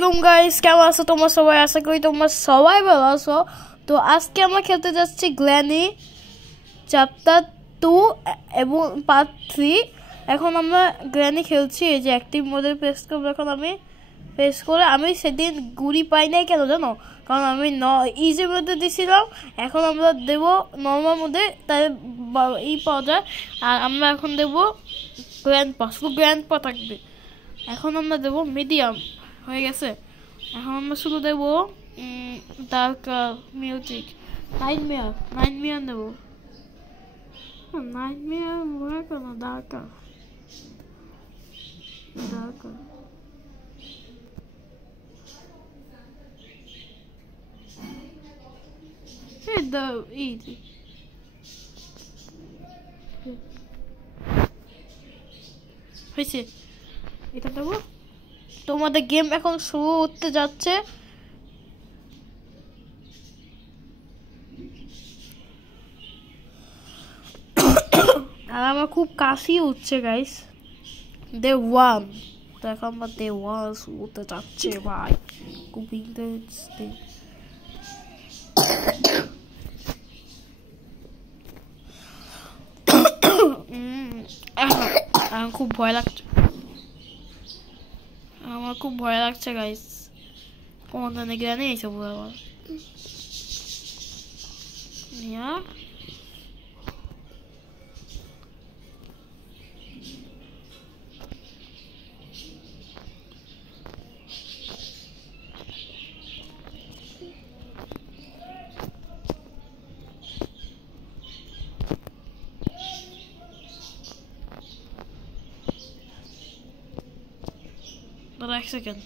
গাইস কেমন আছো তোমরা সবাই? আশা করি তোমরা সবাই ভালো আছো। তো আজকে আমরা খেলতে যাচ্ছি গ্ল্যানি চ্যাপ্টার 2 এবং পার্ট 3। এখন আমরা গ্ল্যানি খেলছি। এই যে অ্যাক্টিভ মোডে প্রেস করবো। এখন আমি প্রেস করে আমি সেদিন গুড়ি পাই নাই কেন জানো? কারণ আমি ইজি মোডে দিয়েছিলাম। এখন আমরা দেবো নর্মাল মোডে, তাই ই পাওয়া যায়। আর আমরা এখন দেবো গ্র্যান্ডপা, শুধু গ্র্যান্ডপা থাকবে। এখন আমরা দেবো মিডিয়াম, হয়ে গেছে। এখন আমরা শুধু দেবো ডার্ক মিউজিক, নাইটমেয়ার দেবো। নাইটমেয়ার মনে করো ডার্ক easy. হয়েছে, এটা দেবো। তোমাদের গেম এখন শুরু হতে যাচ্ছে। আর আমার খুব কাশি উঠছে গাইস। ডে 1, তো এখন আমার ডে 1 শুরু হতে যাচ্ছে ভাই। খুব ইন্টারেস্টিং। আমার খুব ভয় লাগছে, গাইস। কোন গ্রানে এইসব আবার নিয়া এক সেকেন্ড।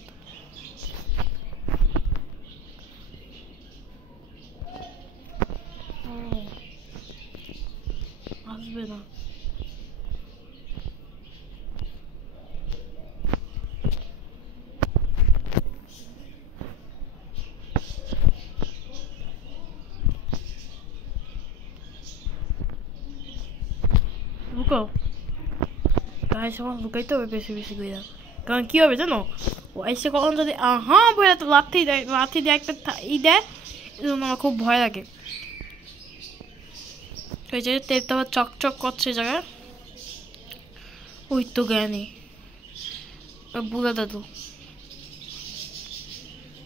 আসবে না। লুকাও গাইস, আমার লুকাইতে হবে বেশি বেশি করে। কারণ কি হবে জানো, ও এসে কখন যদি বলে তো লাথি দিয়ে একটা ই দেয়, এজন্য আমার খুব ভয় লাগে। ওই যে তেলটা আবার চকচক করছে জায়গায়। ওই তো জ্ঞানী বুড়া দাদু,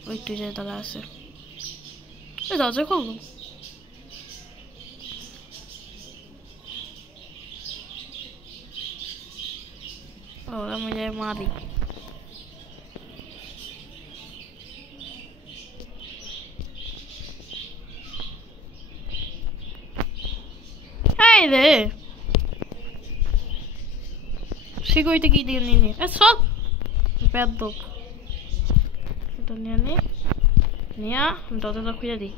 ওই তো যে দাদা আছে। ওই দরজা খুলবো। ও আমি যাই মারি। এই রে সিকিউরিটি কি দিয়ে নিয়ে সব বেদ এটা নিয়ে নিয়ে দরজাটা খুঁজে দিই।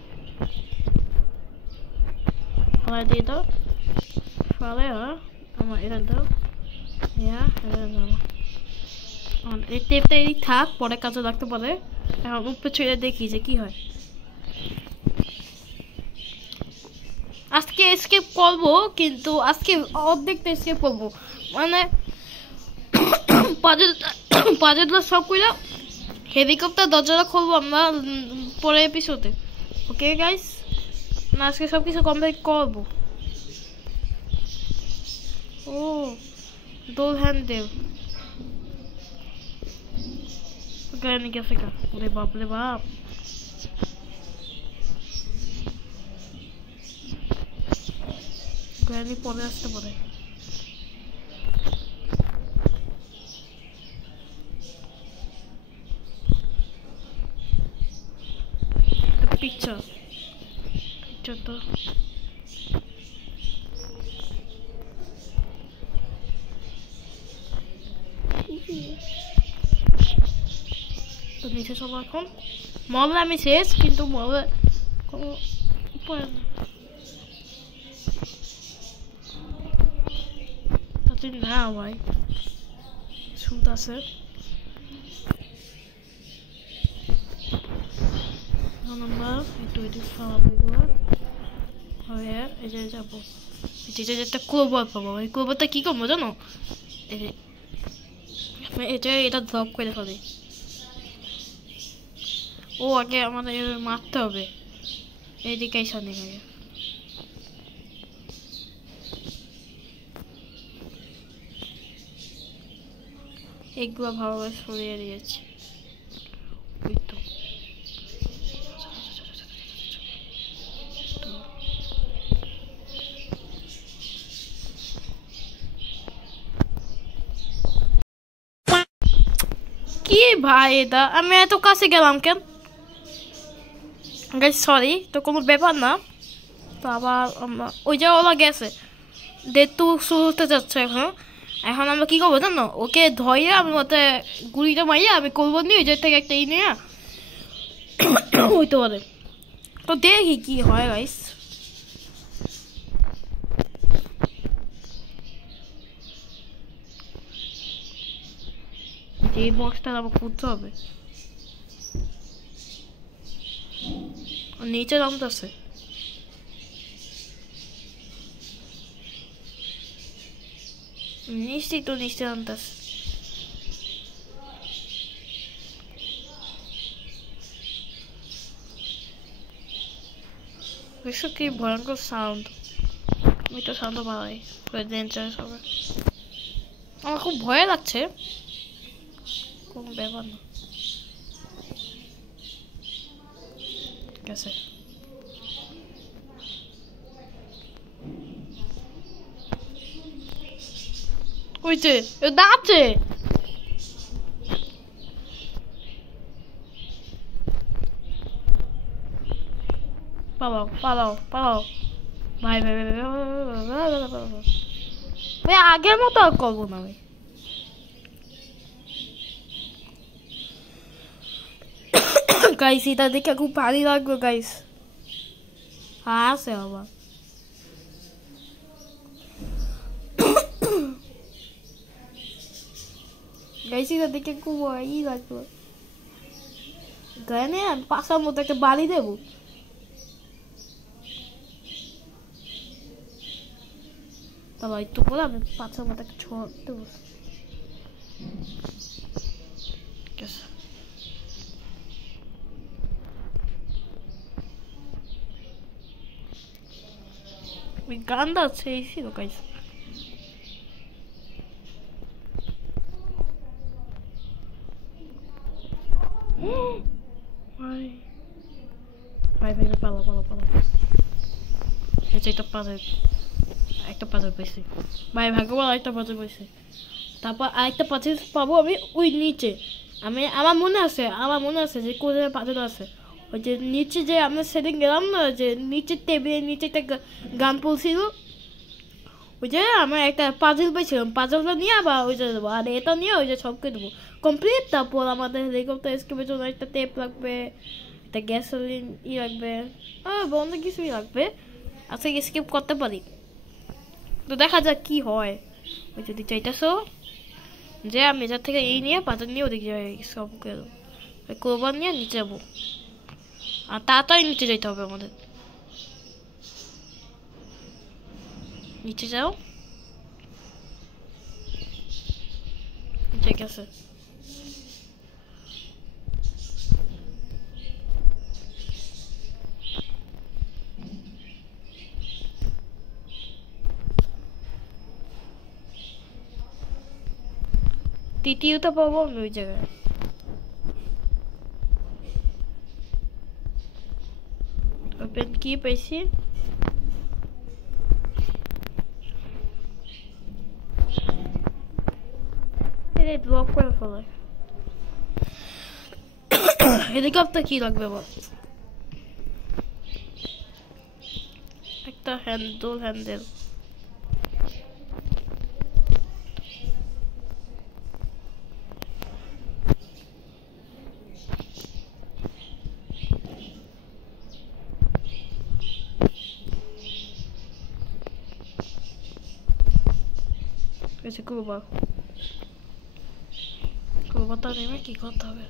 ফলাই দিয়ে দাও, ফলে আমার এটা দাও। এই টেপটা এই থাক, পরে কাজে রাখতে পারে। এখন উপরে ছেড়ে দেখি যে কি হয়। আজকে এসকেপ করবো, কিন্তু আজকে অর্ধেকটা এসকেপ করবো, মানে পাজেলটা সব কইরা হেলিকপ্টার দরজাটা খুলবো আমরা পরের এপিসোডে। ওকে গাইস, না আজকে সব কিছু কমপ্লিট করবো। ও দোল হ্যান্ডেল গাড়ি গেছে কা। ওরে বাপ রে বাপ, গাড়ি পরে আসতে পারে। পিকচার তো তো নিচে সব এখন মলে আমি শেষ, কিন্তু মলে কোনো উপায় না। তাতে না ভাই শুট আছে। আমরা একটু খাওয়া হয়ে এই যে যাবো। এটা একটা কোবর পাবো। এই কোবরটা কি করবো জানো, এটা ড্রপ করে ফেলে। ও আগে আমাদের মারতে হবে এইদিকে সামনে গিয়ে এগুলো ভালোভাবে সরিয়ে দিয়েছে ওই তো কি ভাই এটা আমি এত কাছে গেলাম কেন গাইস সরি তো কোনো ব্যাপার না তো আবার ওই যে ওলা গেছে ডে 2 শুরু হতে যাচ্ছে এখন এখন আমরা কি করবো জানো ওকে ধরে আমি ওতে গুলিটা মারিয়ে আমি করবো নি ওই যে থেকে একটা ই নিয়ে হইতে পারে তো দেখি কি হয় গাইস এই বক্সটা আবার খুঁজতে হবে নিচে নামতেছে নিশ্চিত তো নিচে নামতেছে দেখছো কি ভয়ঙ্কর সাউন্ড আমি তো সাউন্ড বাড়াই ডেঞ্জারাস হবে আমার খুব ভয় লাগছে কোনো ব্যাপার না ঠিক আছে ওই যে দাঁড়াচ্ছে পালাও পালাও পালাও ভাই ভাই ভাই ভাই আগের মতো আর করবো না ভাই গাইস এটা দেখে খুব ভালো লাগবে গাইস আছে আবার গাইস এটা দেখে খুব ই লাগবে গানে আমি পাশার মতো একটা বাড়ি দেবো তাহলে একটু পরে আমি পাশার মতো একটা ছোঁয়া দেবো ঠিক আছে গানটা সেই ছিল গাইস ভাই ভাই ভাই পালা পালা পালা এটা একটা পাজল পেয়েছি ভাই ভাগ্যবান আরেকটা পাজল পেয়েছি তারপর আরেকটা পাজল পাবো আমি ওই নিচে আমার মনে আছে যে কোথায় পাজল আছে ওই যে নিচে যে আমরা সেদিন গেলাম না যে নিচের টেবিলের নিচে একটা গান পড়ছিল ওই যে আমরা একটা পাজল পেয়েছিলাম পাজলটা নিয়ে আবার ওই যে দেবো আর এটা নিয়ে ওই যে সবকে দেবো কমপ্লিট তারপর আমাদের হেলিকপ্টার স্কেপের জন্য একটা টেপ লাগবে একটা গ্যাসোলিন লাগবে অনেক কিছুই লাগবে আজকে স্কিপ করতে পারি তো দেখা যাক কি হয় ওই যদি চাইতেছো যে আমি এটার থেকে এই নিয়ে পাজল নিয়ে ওদিকে যাই সব কোরবান নিয়ে নিচে যাবো আর তাড়াতাড়ি নিচে যেতে হবে আমাদের নিচে যাও ঠিক আছে তৃতীয়টা পাবো আমি ওই জায়গায় ওপেন কি পেয়েছি ব্লক করে ফেলে হেলিকপ্টার কি লাগবে বল একটা হ্যান্ডেল করবাটা নেমে কি করতে হবে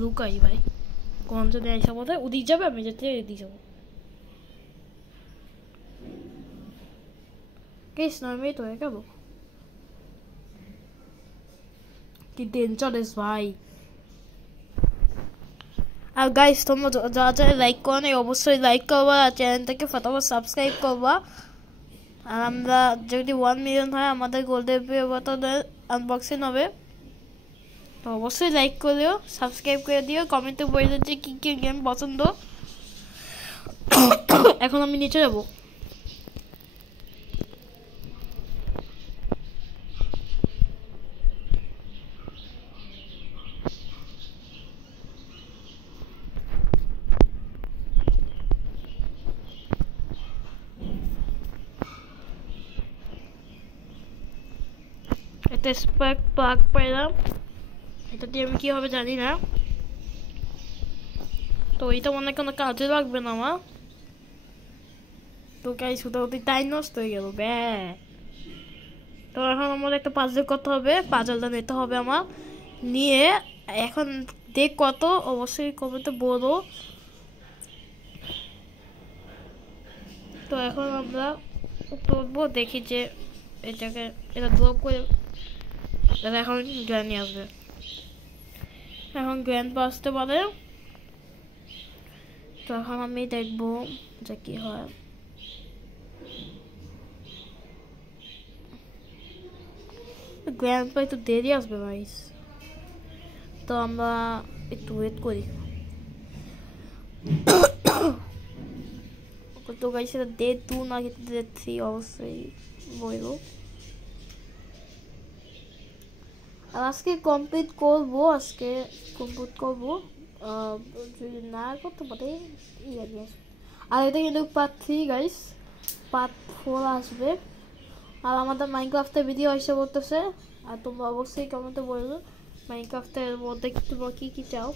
লুকাই ভাই কোন যদি আইসা বোধ হয় ওদিক যাবে আমি যেতে এদিকে যাবো কেস না আমি তো কেন কি ডেঞ্জারাস ভাই আর গাইস তোমরা যারা যারা লাইক করো না অবশ্যই লাইক করবা আর চ্যানেলটাকে ফটাফট সাবস্ক্রাইব করবা। আর আমরা যদি 1 মিলিয়ন হয় আমাদের গোল্ডেন বোতলের আনবক্সিং হবে। তো অবশ্যই লাইক করিও, সাবস্ক্রাইব করে দিও, কমেন্টে বলে দিও কি কি গেম পছন্দ। এখন আমি নিচে যাবো। এটা স্পার্ক প্লাগ পাইলাম, এটা দিয়ে আমি কি হবে জানি না। তো এটা মনে কোনো কাজে লাগবে না আমার। তো গাইস ওটা টাইম নষ্ট হয়ে গেল ব্যা। তো এখন আমার একটা পাজল করতে হবে, পাজলটা নিতে হবে আমার। নিয়ে এখন দেখ কত অবশ্যই কমেন্টে বলো। তো এখন আমরা তুলবো, দেখি যে এটাকে এটা ড্রপ করে এখন গ্র্যান্ড আসবে। এখন গ্র্যান্ড আসতে পারে। তো এখন আমি দেখবো যে কি হয়। গ্র্যান্ড পা একটু দেরি আসবে গাইস, তো আমরা একটু ওয়েট করি। তো গাইস এটা ডে 2 না কি ডে 3 অবশ্যই বলবো। আর আজকে কমপ্লিট করবো, যদি না করতে পারি ইয়ে নিয়ে আসবো। আর এটা কিন্তু পার্ট 3 গাইস, পার্ট 4 আসবে। আর আমাদের মাইনক্রাফটের ভিডিও এসে বলতেছে। আর তোমরা অবশ্যই কমেন্টে বলবে মাইনক্রাফটের মধ্যে তোমরা কি কি চাও।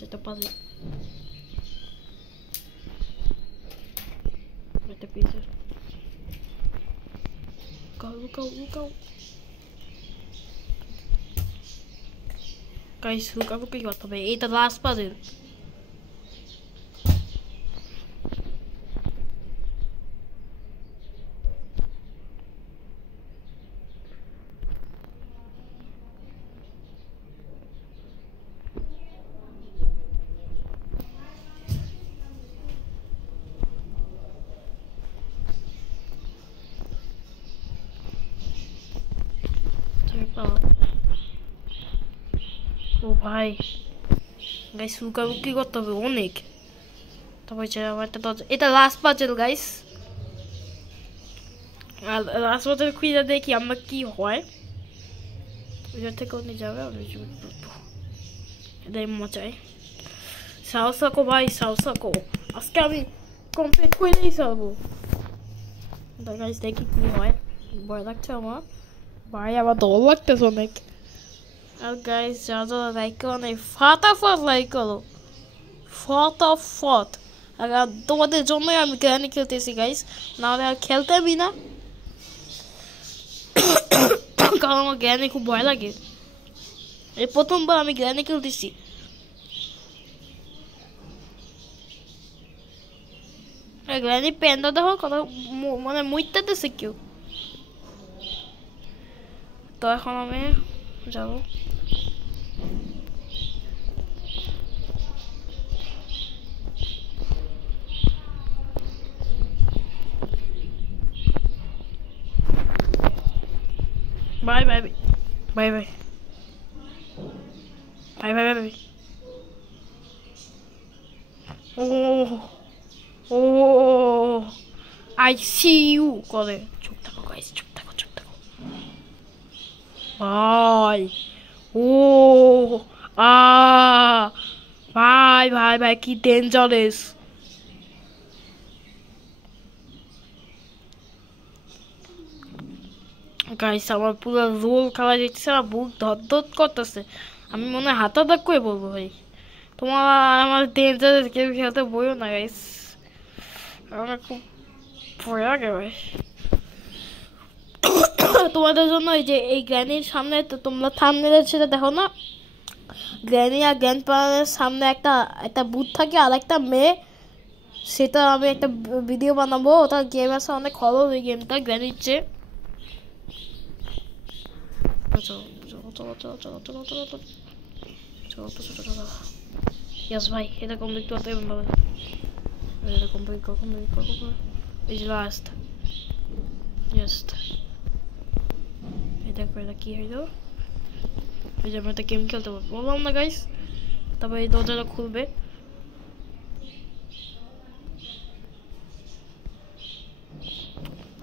যেটা পারলে এটা পিছে go guys, লুকাবো কি করতে হবে, এইটা লাস্ট পাজল। ও ভাই গাইস লুকাবুকি করতে হবে অনেক। তারপর এটা লাস্ট পাজল গাইস। আর লাস্ট পাজল খুঁজে দেখি আমরা কি হয়। ওইটা থেকে নিয়ে যাবে, এটাই মজায়। সাহস রাখো ভাই, সাহস রাখো, আজকে আমি কমপ্লিট করেই ছাড়বো। গাইস দেখি কি হয়, ভয় লাগছে আমার ভাই, আবার দল লাগতেছে অনেক। আর গাইস যারা যারা লাইক করো না ফটাফট লাইক করো, ফটাফট। আর তোমাদের জন্যই আমি গ্র্যানি খেলতেছি গাইস, নাহলে আর খেলতে আমি না। কারণ আমার গ্র্যানি খুব ভয় লাগে, এই প্রথমবার আমি গ্র্যানি খেলতেছি। গ্র্যানি প্যান্ডা দেখো কথা মানে মুইতাতেছে কেউ। তো এখন আমি যাবো। Bye bye bye bye bye bye bye. Oh oh I see you করে। চুপ থাকো গাইস, চুপ থাকো, চুপ থাকো ভাই। ও ভাই ভাই ভাই কি ডেঞ্জারাস। গাইস আমার পুরো রোল খাওয়া যাচ্ছে, আমার বুক ধর করতেছে, আমি মনে হয় হাত আটাক করে বলবো ভাই। তোমার আমার ডেঞ্জারাস গেম খেলতে বইও না গাইস, আমার খুব ভয় লাগে ভাই। তোমাদের জন্য এই যে এই গ্র্যানির সামনে তো তোমরা থাম্বনেইলে সেটা দেখো না, গ্র্যানি আর গ্র্যান্ডপার সামনে একটা ভূত থাকে আর একটা মেয়ে, সেটা আমি একটা ভিডিও বানাবো। ওটা গেম আছে অনেক হরর ওই গেমটা গ্র্যানির চেয়ে। Yes ভাই, এটা কমপ্লিট করতে হবে বাবা। এটা কমপ্লিট কর। এই যে লাস্ট। Yes. এটা করে কি হইলো? এই যে আমরা একটা গেম খেলতে পারবো, বললাম না গাইস। তারপর এই দরজাটা খুলবে।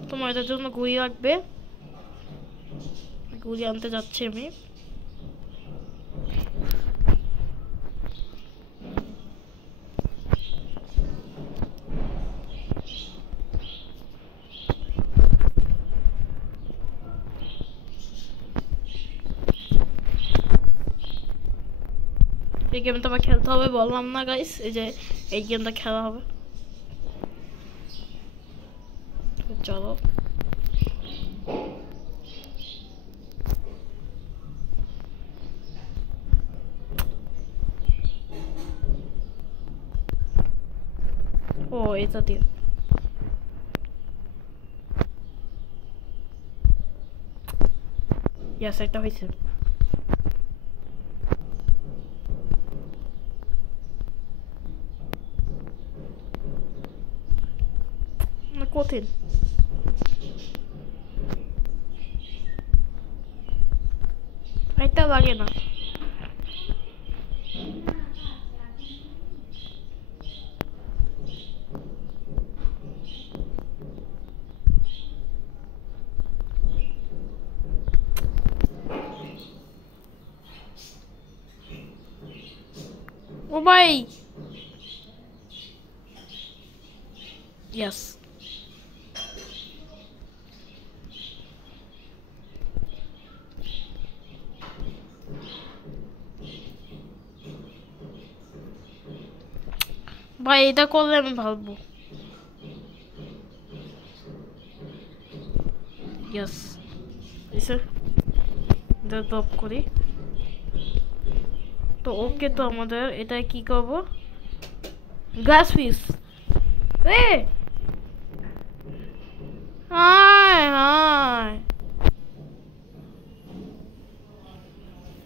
তোমার এটার জন্য গুলি লাগবে, গুলি আনতে যাচ্ছি আমি। এই গেমটা আবার খেলতে হবে, বললাম না গাইস। এই যে এই গেমটা খেলা হবে, চলো। ও এটা দিয়ে ইয়াস, একটা হয়েছে। কঠিন। একটা লাগে না। ও ভাই, ইয়াস। ভাই এটা করলে আমি ভাববো। ইয়েস, এসে ড্রপ করি। তো ওকে, তো আমাদের এটা কি করবো? Glass piece. এ হাই হাই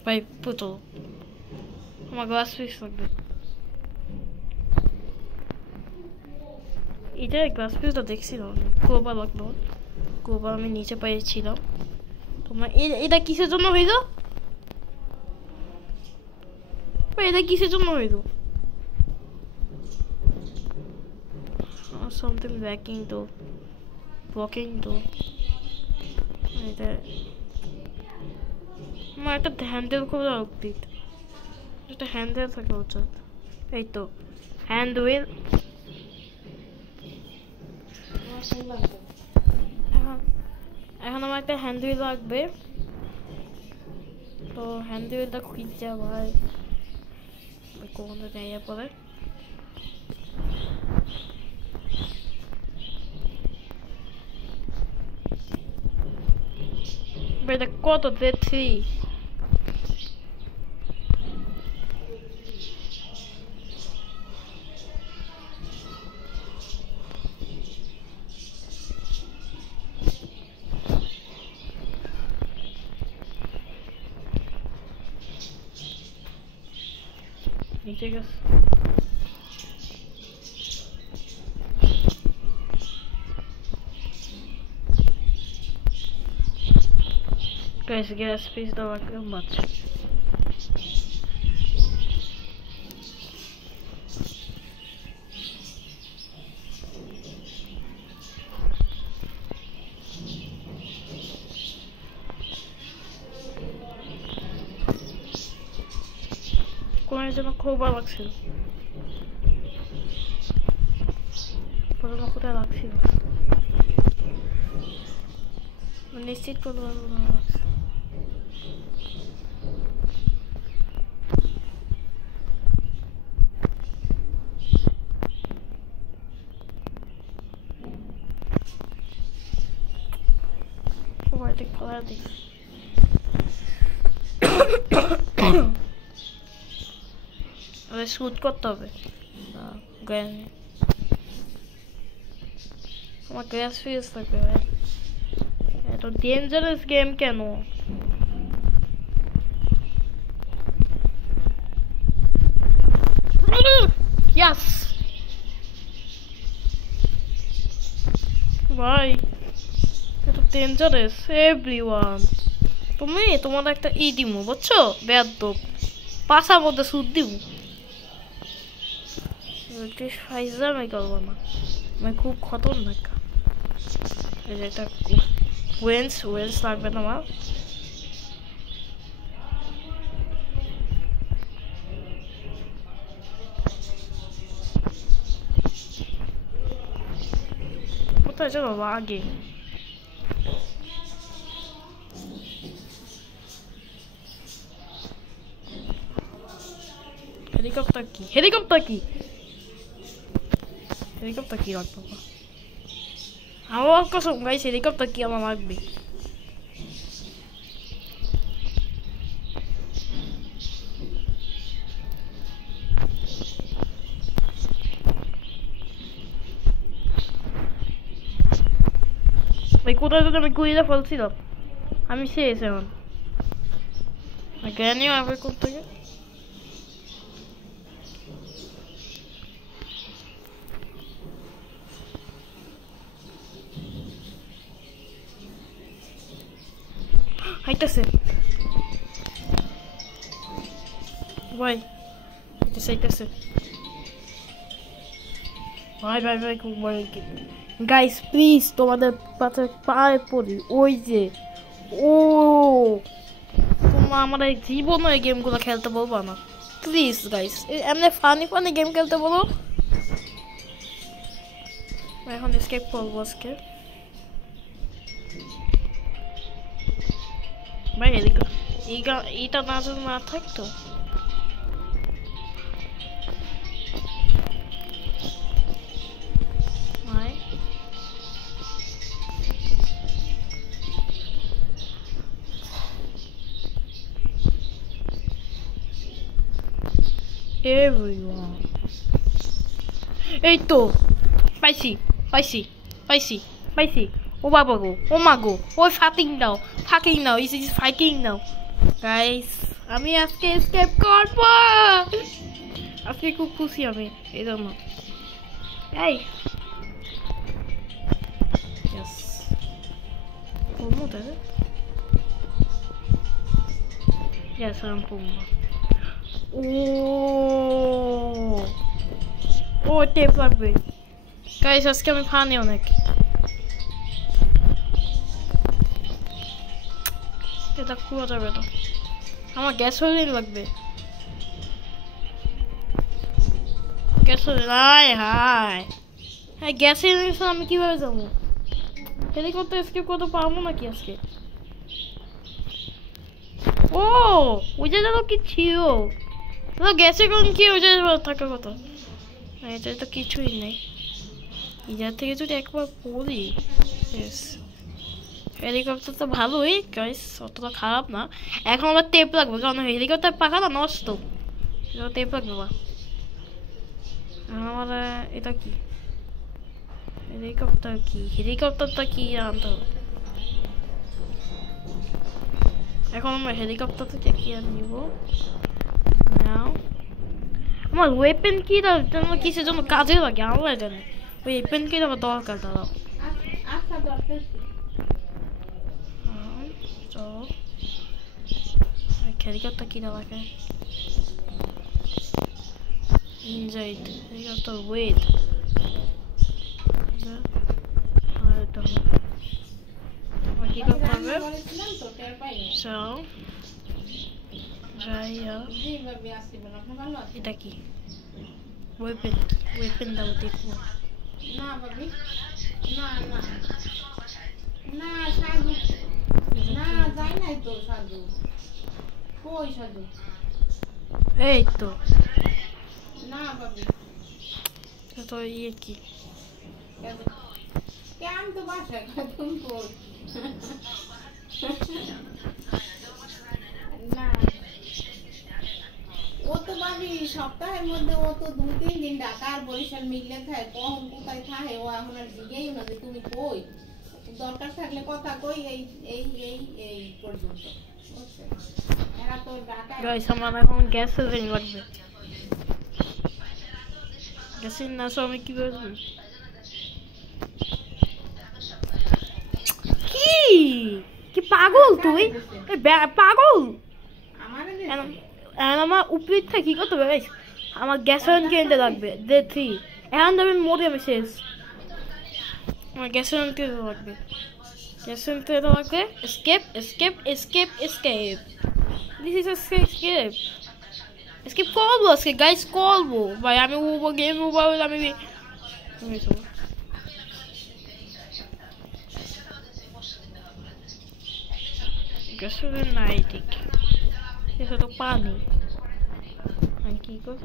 ভাই, পুতুল আমার গ্লাস পিস লাগবে। এটা গ্লাস পিসটা দেখছিলাম, কোবা লাগলো। কোবা আমি নিচে পেয়েছিলাম। তোমার এটা কিসের জন্য হইলো? এটা কিসের জন্য হইলো? Something backing to blocking to এটা আমার একটা হ্যান্ডেল করে উচিত, একটা হ্যান্ডেল থাকা উচিত। এই তো হ্যান্ড হুইল। এখন আমার একটা হ্যান্ড হুইল লাগবে। তো হ্যান্ড হুইলটা খুঁজছে ভাই, কোনটা যাইয়া পরে। এটা কত দেখছি? নিচে গেছে। Guys, gas piece daw ako much. Kung ano খুব ভালো লাগছিল, প্রথম কোথায় লাগছিল নিশ্চিত করতে পারবো না। সবাই ঠিক খোলা দিই। আরে শুট করতে হবে গ্র্যানি আমার গ্যাস ফিউজ থাকবে ভাই এত ডেঞ্জারাস গেম কেন ইয়াস ভাই এত ডেঞ্জারাস এভরিওয়ান তুমি তোমার একটা ই দিমু বুঝছো বেয়াদব পাশার মধ্যে সুদ দিব ফাইজামি করবো না আমি খুব খতরনাক এই যে এটা ওয়েন্স লাগবে না আমার কোথায় যাবো আগে হেলিকপ্টার কি রাখবো আমার কসম গাইস হেলিকপ্টার কি আমার লাগবে ভাই কোথায় যদি আমি গুলিটা ফেলছিলাম আমি শেষ এখন জ্ঞানীয় আবার কোন থেকে হাইটাছে ভাই হাইটাছে ভাই খুব বড় গাইস প্লিজ তোমাদের পায়ে পড়ি ওই যে ও তোমরা আমাদের জীবনে এই গেমগুলো খেলতে বলবো না প্লিজ গাইস এমনি ফানি গেম খেলতে বলো এখন এসকেপ করবো আজকে ভাই এইটা না থাকতো everyone এই তো পাইছি ও বাবা গো ও মা গো ওই ফাকিং নাও ইজ ফাইটিং নাও গাইস আমি আজকে এসকেপ করব আজকে খুব খুশি আমি এই জন্য এই ইয়েস পড়বো তাহলে ইয়েস আমি পড়বো ও টেপ লাগবে গাইস আজকে আমি ফানি অনেক এটা খুঁজে যাবে না আমার গ্যাসোলিন লাগবে গ্যাসোলিন হাই হ্যাঁ গ্যাসোলিন আমি কিভাবে যাবো হেলিকপ্টার এসকেপ করতে পারবো নাকি আজকে ও ওই জায়গা কি ছিল গ্যাসে কোন কি ওই জায়গা থাকার কথা এটা তো কিছুই নেই এই জায়গা থেকে যদি একবার পড়ি হেলিকপ্টার তো ভালোই গাইস অতটা খারাপ না এখন আমার টেপ লাগবে কারণ হেলিকপ্টার পাখাটা নষ্ট টেপ লাগবে বা আমার এটা কি হেলিকপ্টারটা কি আনতে হবে এখন আমরা হেলিকপ্টারটা কি আর নিব নাও আমার ওয়েপেন কি দাও কিসের জন্য কাজে লাগে আল্লাহ জানে ওই ওয়েপেন কি আমার দরকার দাঁড়াও আচ্ছা দরকার তো হেলিকপ্টার কি দেওয়া লাগে ইনজাইড হেলিকপ্টার ওয়েট কি করতে হবে সো এটা কি ওয়েপেন দাও দেখবো না বাবি না সাধু না যাই নাই তো সাধু কই সাধু এই তো না বাবি তো ইয়ে কি কেন তো বাসা তুমি কই না ও তো ভাবি সপ্তাহের মধ্যে ও তো 2-3 দিন ঢাকা আর বরিশাল মিললে থাকে, কখন কোথায় থাকে ও এখন আর জিজ্ঞেই না যে তুমি কই, দরকার থাকলে কথা কই এই এই এই এই পর্যন্ত। বুঝছেন? এরা তো ঢাকা গাইস আমার এখন গ্যাস সিলিন্ডার লাগবে। গ্যাস না সময় কি করব? কি কি পাগল তুই? পাগল আমাদের আমার উপরে থেকে কি করতে হবে? আমার গ্যাস সিলিন্ডার কিনতে লাগবে ডে 3 এখন যাবেন মোটে আমি শেষ। আমার গ্যাস সিলিন্ডার কিনতে লাগবে, গ্যাস সিলিন্ডার লাগবে। Escape escape escape escape, this is escape. Escape করবো আজকে গাইস, করবো ভাই। আমি গেম ওভার আমি গ্যাস সিলিন্ডার নাই, ঠিক এটা তো পানি। আমি কি করবো?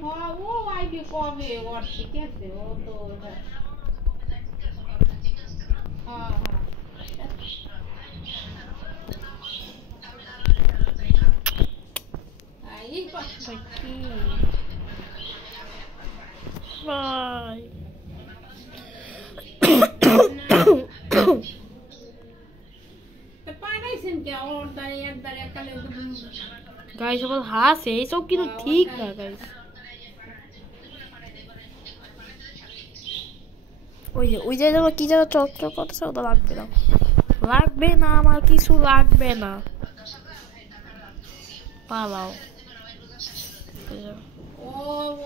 ও আইবি কবে ওর ঠিক আছে, ও তো হ্যাঁ হ্যাঁ এই ভাই কি ভাই তো পাইছেন কে ওর দাঁড়িয়ে একবারে একালে গাইস আবার হাসে, এইসব কিন্তু ঠিক না গাইস। ওই যে যেন কি যেন চকচক করতেছে, ওটা লাগবে না, লাগবে না, আমার কিছু লাগবে না, পালাও। ও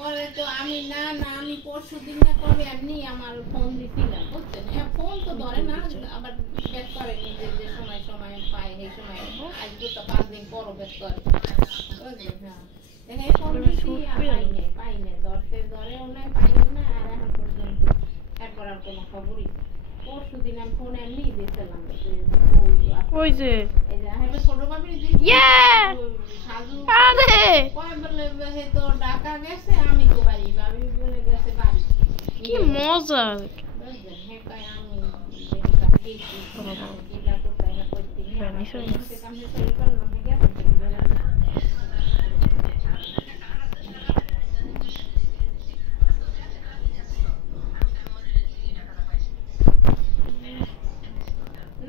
ওরে তো আমি না না আমি পরশুদিন না কবে এমনি আমার ফোন দিছিলাম, বুঝছেন? ফোন তো ধরে না, আবার ব্যাক করে নিজে যে সময় সময় পায় সেই সময়, আজকে তো 5 দিন পর ব্যাক করে, বুঝলেন? হ্যাঁ এই ফোন দিছি পাইনি ধরতে ধরে ওনাই পাইনি না, আর এখন পর্যন্ত এরপর আর কোনো খবরই। পরশুদিন আমি ফোন এমনি দিয়েছিলাম ওই যে এই যে হ্যাঁ ছোট বাবির যে সাজু আরে কয় বলে হে তো ঢাকা গেছে, আমি তো বাড়ি, বাবি বলে গেছে বাড়ি। কি মজা! বুঝলেন? হে কয় আমি গেছি জিলা কোথায় না কইতে কামে চলে করলাম না গেছে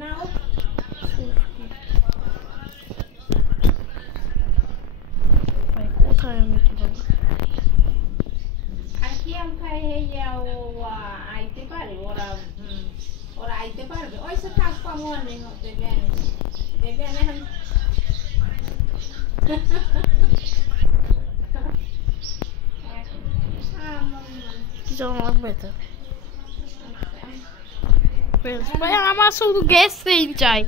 না ও ভাই কোথায় আমি কি বলবো? আর কি আম খাই হে ও আইতে পারে ওরা, ওরা আইতে পারবে ওই সে থাক পাবো নেই হতে দেবে না এখন কি যেন লাগবে তো ভাই, আমার শুধু গ্যাস সিলিন্ডার চাই,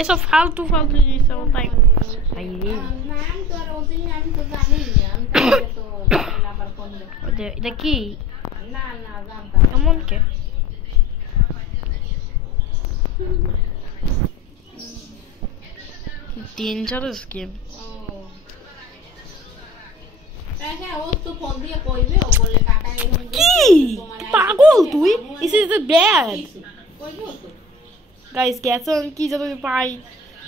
এসব ফালতু ফালতু জিনিস আমার তাই নাম তো আর ওদিন আমি তো জানি না, আমি তাহলে তো আবার কোন এটা কি না না জানতাম এমন কে ডেঞ্জারাস গেম। হ্যাঁ ও তো ফোন দিয়ে কইবে, ও বলে কাকা এখন কি পাগল তুই? দিস ইজ দ্য ব্যাড কইবে তো গাইস। গ্যাস কি যাবে পাই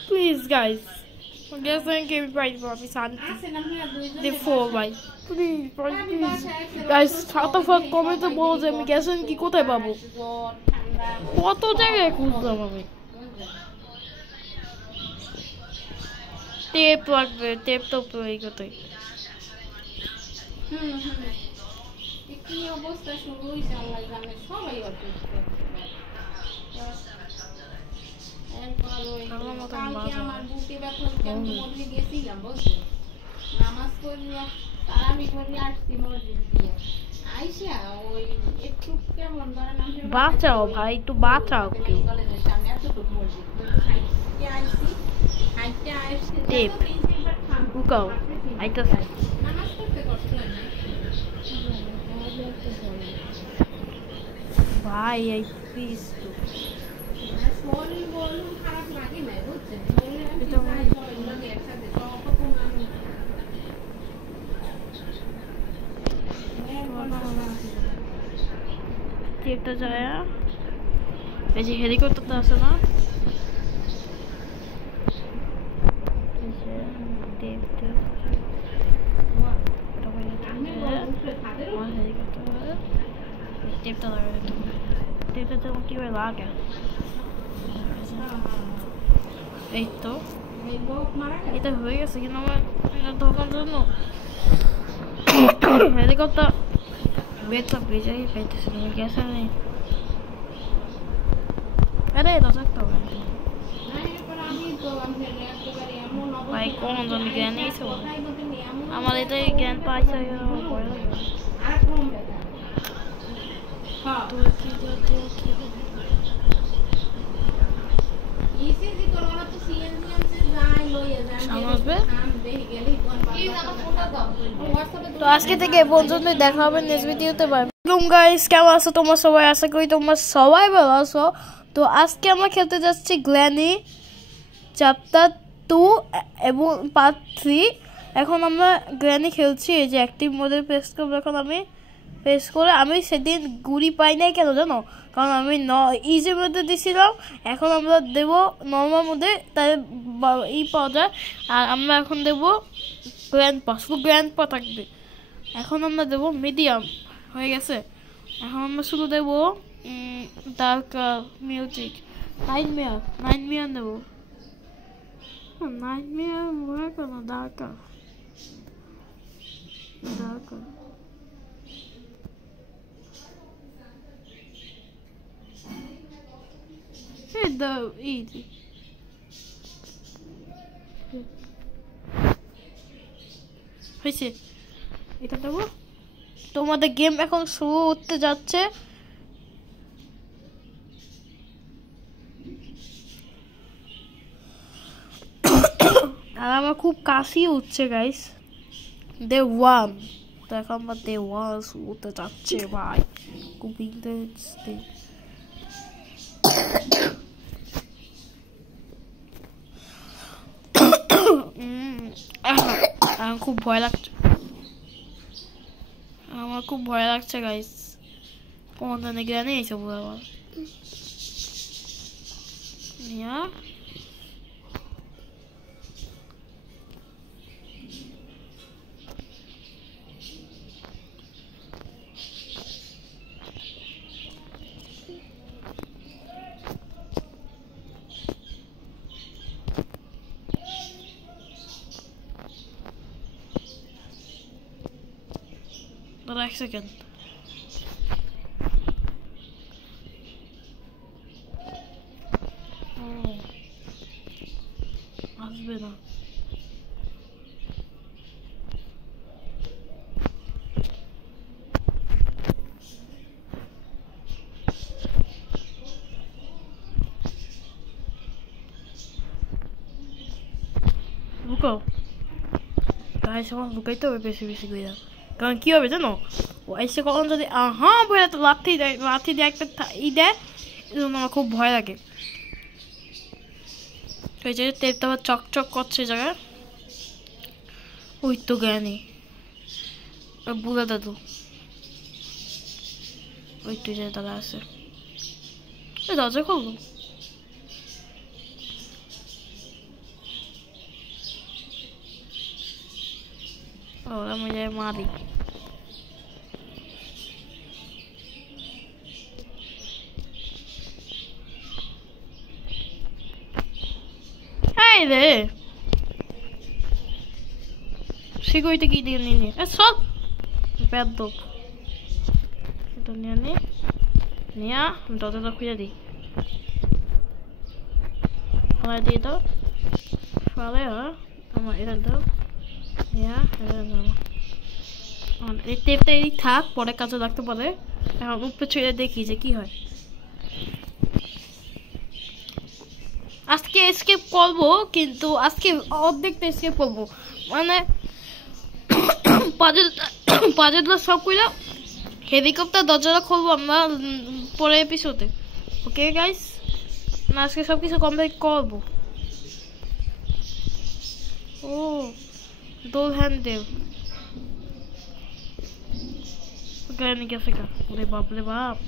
প্লিজ গাইস, গ্যাস কে পাই আমি শান্তি আছে না আমরা দুইজন দে 4 ভাই প্লিজ গাইস। ফাটাফাট কমেন্টে বলো যে আমি গ্যাস কি কোথায় পাবো, কত জায়গায় খুঁজলাম আমি। টেপ লাগবে, টেপ তো এই কথাই। কি অবস্থা শুরু হইছে আল্লাহ জানে, সবাই অসুস্থ। আমার বুকে ব্যথা আমি মধ্যে গেছিলাম, বুঝলেন? নামাজ পড়িয়া তারাবি করে আসছি মসজিদ দিয়ে আইসা ওই একটু কেমন ধরেন বাঁচাও ভাই, একটু বাঁচাও কেউ। কলেজের সামনে এতটুকু মসজিদ হাইটে আইসি, হাইটে আইসি টেপ বুকাও আইতা নামাজ পড়তে কষ্ট হয় না ভাই, এই প্লিজ তো শরীর বলুন খারাপ লাগে না, বুঝছেন? শরীর আমি যাই সবাই লাগে একসাথে তখন আমি টেপটা যায়, এই যে হেলিকপ্টারটা আছে না, এই যে টেপটা টেপটা লাগাই দিতে হবে। টেপটা যেমন কীভাবে লাগে এই তো এটা হয়ে গেছে, কিন্তু আমার এটা ঢোকার জন্য হেলিকপ্টার বেদটা বেজাই পাইতেছে না, গ্যাসে নেই। আরে দরজাটা হবে ভাই, কোন জন জ্ঞান নিয়েছে আমার, এটাই জ্ঞান পাইছে পরে লাগবে। তো আজকে থেকে এই পর্যন্তই, দেখা হবে নেক্সট ভিডিওতে। বাই গাইস, কেমন আছো তোমরা সবাই? আশা করি তোমরা সবাই ভালো আছো। তো আজকে আমরা খেলতে যাচ্ছি গ্ল্যানি চ্যাপ্টার 2 এবং পার্ট 3। এখন আমরা গ্ল্যানি খেলছি, এই যে অ্যাক্টিভ মোডে প্রেস করবো। এখন আমি প্রেস করে, আমি সেদিন গুড়ি পাই নাই কেন জানো? কারণ আমি ইজি মোডে দিয়েছিলাম। এখন আমরা দেবো নর্মাল মোডে, তাই পাওয়া যায়। আর আমরা এখন দেবো গ্র্যান্ডপা, শুধু গ্র্যান্ডপা থাকবে। এখন আমরা দেবো মিডিয়াম, হয়ে গেছে। এখন আমরা শুধু দেবো ডার্ক মিউজিক, নাইটমেয়ার দেবো। নাইটমেয়ার মনে কেন ডার্ক easy. হয়েছে, এটা দেবো। তোমাদের গেম এখন শুরু হতে যাচ্ছে। আর আমার খুব কাশি উঠছে গাইস। ডে 1, তো এখন আমার ডে 1 শুরু হতে যাচ্ছে ভাই, খুব ইন্টারেস্টিং। আমার খুব ভয় লাগছে, গাইস। কোন জানে জ্ঞানে এইসব আবার নিয়া এক সেকেন্ড। আসবে না, লুকাও গাইস, আমার লুকাইতে হবে বেশি বেশি করে। কারণ কি হবে জানো, ও এসে কখন যদি ভয় তো লাথি দিয়ে একটা দেয়, এজন্য আমার খুব ভয় লাগে। ওই যে টেপটা আবার চকচক করছে জায়গায়। ওই তো জ্ঞানী বুড়া দাদু, ওই তো যে দাদা আছে। দরজা খুলবো, আমি যাই মারি। রে সিকিউরিটি কি দিয়ে নিয়ে সব বেদ এটা নিয়ে নিয়ে দরজাটা খুঁজে দিই, ফলাই দিয়ে দাও, ফলে আমার এটা দাও, এই টেপটা এই থাক, পরে কাজে লাগতে পারে। এখন উপরে ছুঁয়ে দেখি যে কি হয়। আজকে এসকেপ করবো, কিন্তু আজকে অর্ধেকটা এসকেপ করবো, মানে পাজেটগুলো সব কইরা হেলিকপ্টার দরজাটা খুলবো আমরা পরে এপিসোডে। ওকে গাইস, না আজকে সব কিছু কমপ্লিট করবো। ও দোল হ্যান্ডেল গায়ে গেছে কা, ওরে বাপ রে বাপ।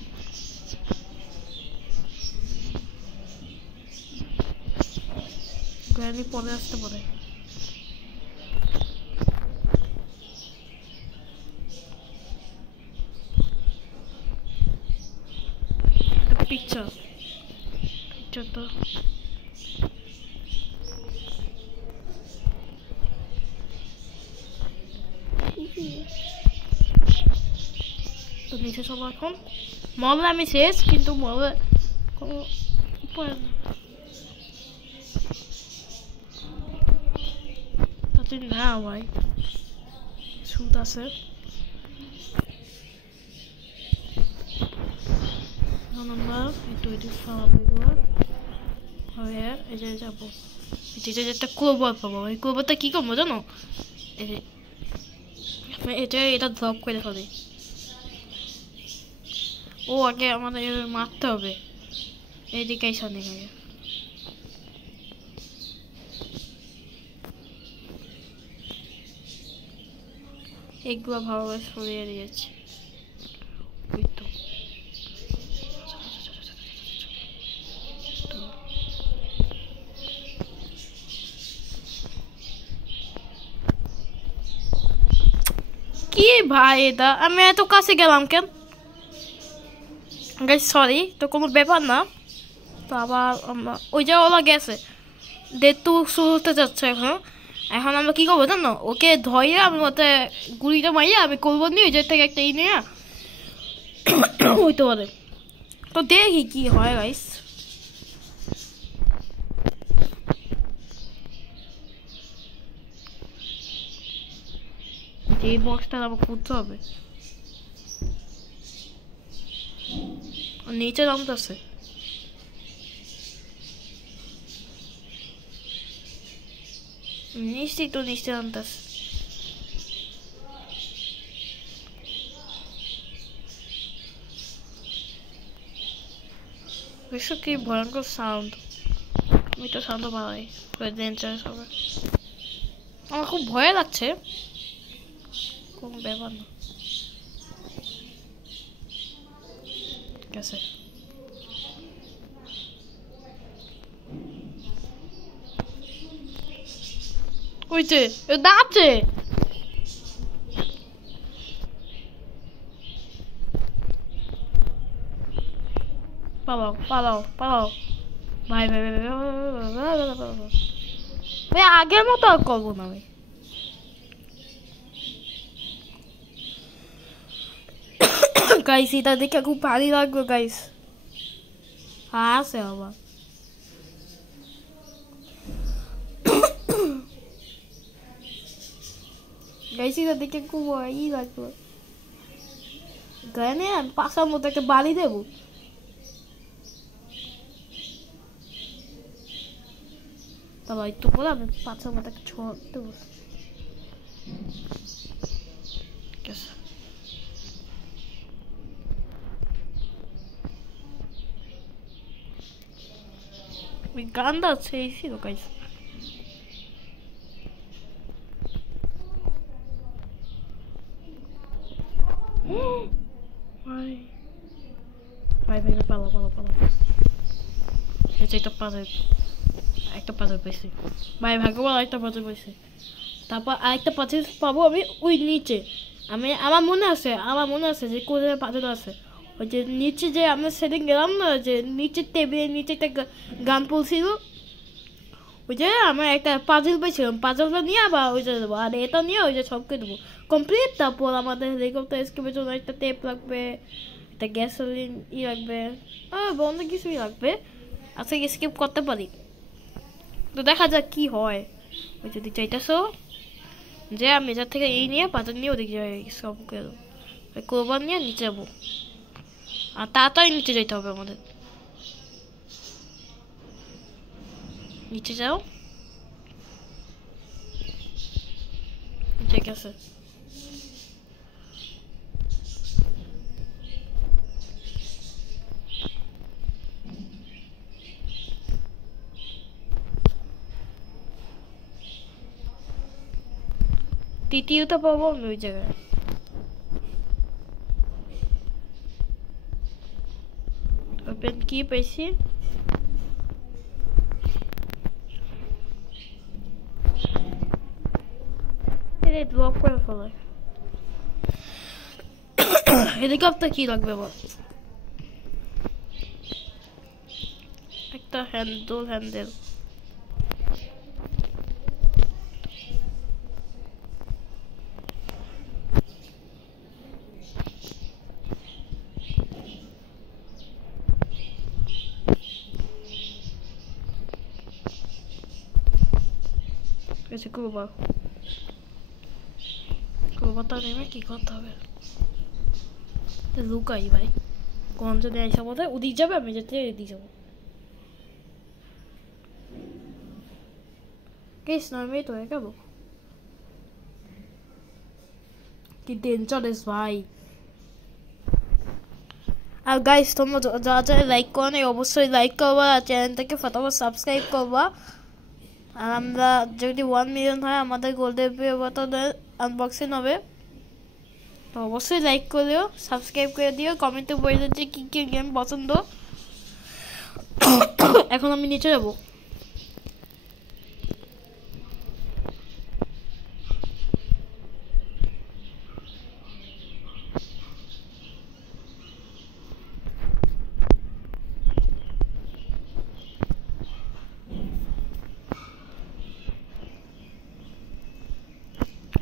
গাড়ি পরে আসতে পারে। পিকচার তো তো নিচে সব এখন মলে আমি শেষ কিন্তু মলে কোনো উপায় না তাতে না ভাই সুদ আছে আমরা একটু এটি খাওয়াবো এগুলো হবে এই যে যাবো এটা একটা ক্লোবার পাবো এই ক্লোবারটা কী করবো জানো এটা ড্রপ করে ফেলি ও আগে আমাদের মারতে হবে এইদিকে সামনে আগে এগুলো ভালোভাবে সরিয়ে দিয়েছি ওই তো কি ভাই এটা আমি এত কাছে গেলাম কেন গাইস সরি তো কোনো ব্যাপার না তো আবার ওই যে ওলা গেছে ডেট টু শুরু হতে যাচ্ছে এখন এখন আমরা কী করবো জানো ওকে ধরে আমি ওতে গুলিটা মারিয়ে আমি করবো নি ওই যে থেকে একটা ই নিয়ে হইতে পারে তো দেখি কি হয় গাইস এই বক্সটা আবার করতে হবে নিচে নামতেছে নিশ্চয়ই তো নিচে নামতেছে এসব কি ভয়ঙ্কর সাউন্ড আমি তো সাউন্ড পাই ডেঞ্জারাস হবে আমার খুব ভয় লাগছে কোনো ব্যাপার না ঠিক আছে ওই যে দাঁড়াচ্ছে পালাও পালাও পালাও ভাই ভাই ভাই আগের মতো আর করবো না ভাই গাইস এটা দেখে খুব ভালো লাগলো গাইস আছে আবার গাইস এটা দেখে খুব ই লাগলো গায়ে আমি পাশার মতো একটা বাড়ি দেবো তারপর একটু পরে আমি পাশার মতো একটা ছোঁয়া দেবো ঠিক আছে ওই গানটা সেই ছিল গাইস ভাই ভাই পালা পালা পালা এটা একটা পাজল পাইছি ভাই ভাগ্যবান আরেকটা পাজল পাইছি তারপর আরেকটা পাজল পাবো আমি ওই নিচে আমার মনে আছে যে কোথায় পাজল আছে ওই যে নিচে যে আমরা সেদিন গেলাম না যে নিচের টেবিলের নিচে একটা গান পড়ছিল ওই যে আমরা একটা পাজল পাইছিলাম পাজলটা নিয়ে আবার ওই যে দেবো আর এটা নিয়ে ওই যে সবকে দেবো কমপ্লিট তারপর আমাদের হেলিকপ্টার স্কেপের জন্য একটা টেপ লাগবে একটা গ্যাসোলিন লাগবে বন্ধ কিছুই লাগবে আচ্ছা স্কিপ করতে পারি তো দেখা যাক কি হয় ওই যদি চাইতেছো যে আমি এটার থেকে এই নিয়ে পাজল নিয়ে ওদিকে যাই সব কোরবান নিয়ে নিচে যাবো আর তাড়াতাড়ি নিচে যেতে হবে আমাদের নিচে যাও ঠিক আছে তৃতীয়টা পাবো আমি ওই জায়গায় ওপেন কি পেয়েছি ড্রপ করে ফেলে হেলিকপ্টার কি লাগবে বল একটা হ্যান্ডেল করবা নেমে কি করতে হবে লুকাই ভাই কোন যদি আইসা বোধ হয় ওদিক যাবে আমি যেতে এদিক যাবো কেস নামে তো হয়ে গেল কি ডেঞ্জারাস ভাই আর গাইস তোমরা যারা লাইক করো না অবশ্যই লাইক করবা আর চ্যানেলটাকে ফটাফট সাবস্ক্রাইব করবা আর আমরা যদি 1 মিলিয়ন হয় আমাদের গোল্ডেন পেয়ারটার আনবক্সিং হবে তো অবশ্যই লাইক করিও সাবস্ক্রাইব করে দিও কমেন্টে বলে দিও কি কি গেম পছন্দ এখন আমি নিচে যাব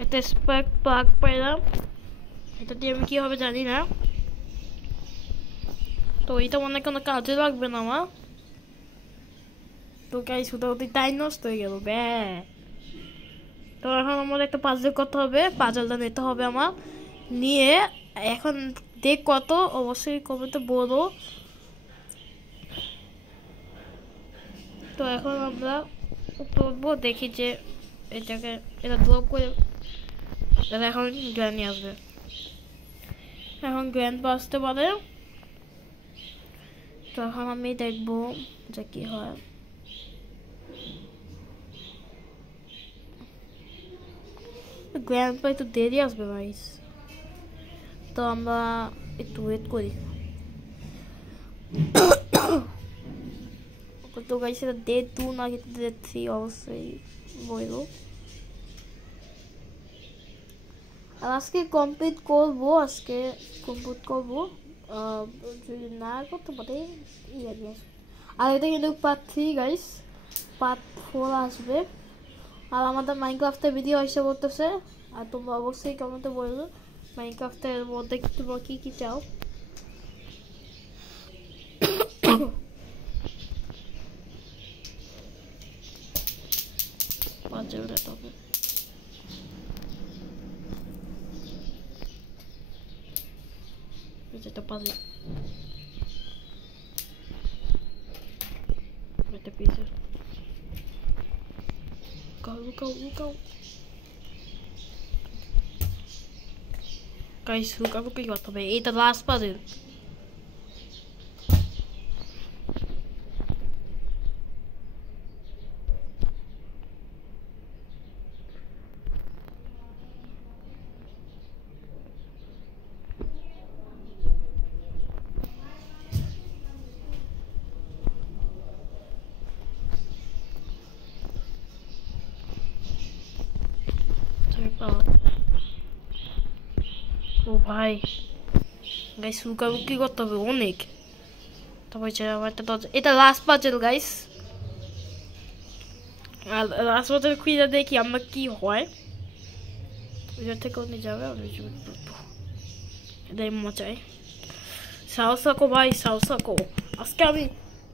এটা স্পার্ক প্লাগ পেলাম এটা দিয়ে আমি কি হবে জানি না তো এটা মনে কোনো কাজে লাগবে না আমার তো গাইস ওটা টাইম নষ্ট হয়ে গেল ব্যা তো এখন আমার একটা পাজল করতে হবে পাজলটা নিতে হবে আমার নিয়ে এখন দেখ কত অবশ্যই কমেন্টে বলো তো এখন আমরা করবো দেখি যে এটাকে এটা ড্রপ করে তাহলে এখন গ্র্যান্ড আসবে এখন গ্র্যান্ড আসতে পারে তো এখন আমি দেখবো যে কি হয় গ্র্যান্ড পা একটু দেরি আসবে গাইস তো আমরা একটু ওয়েট করি তো গাইস এটা ডে 2 না কিন্তু ডে 3 অবশ্যই বলবো আর আজকে কমপ্লিট করবো যদি না করতে পারে আর এটা কিন্তু পার্ট 3 গাইস পার্ট 4 আসবে আর আমাদের মাইনক্রাফটের ভিডিও এসে বলতেছে আর তোমরা অবশ্যই কমেন্টে বলবে মাইনক্রাফটের মধ্যে তোমরা কি কি চাও যেটা পাজল এটা পিছে Go. Guys, look what হবে এটা লাস্ট পাজল ও ভাই গাইস লুকালুকি করতে হবে অনেক তারপর এটা লাস্ট পাজল গাইস আর লাস্ট পাজল খুঁজে দেখি আমরা কি হয় ওইটা থেকে নিয়ে যাবে আমি এটাই মজায় সাহস রাখো ভাই সাহস রাখো আজকে আমি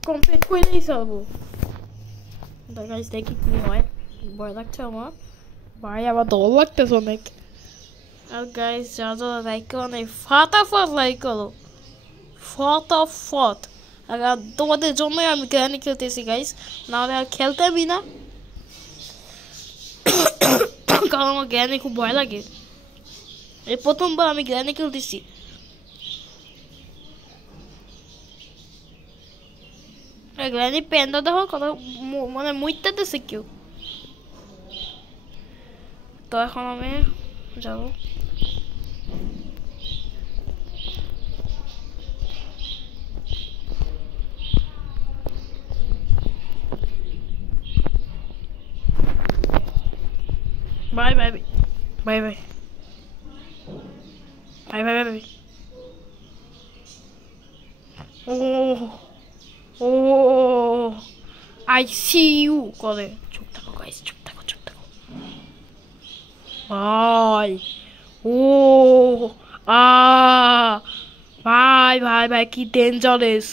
কমপ্লিট করেই ছাড়বো গাইস দেখি কি হয় ভয় লাগছে আমার ভাই আবার দল লাগতেছে অনেক আর গাইস যারা লাইক করো না ফটাফট লাইক করো ফটাফট আর তোমাদের জন্যই আমি গ্র্যানি খেলতেছি গাইস নাহলে আর খেলতেই না কারণ আমার গ্র্যানি খুব ভয় লাগে এই প্রথমবার আমি গ্র্যানি খেলতেছি গ্র্যানি প্যান্ডা দেখো কথা মানে মুইতাতেছে কেউ তো এখন আমি যাবো Bye. Oh. Oh I see you করে। চুপ থাকো গাইস, চুপ থাকো, চুপ থাকো ভাই। ও আ ভাই ভাই ভাই কি ডেঞ্জারাস।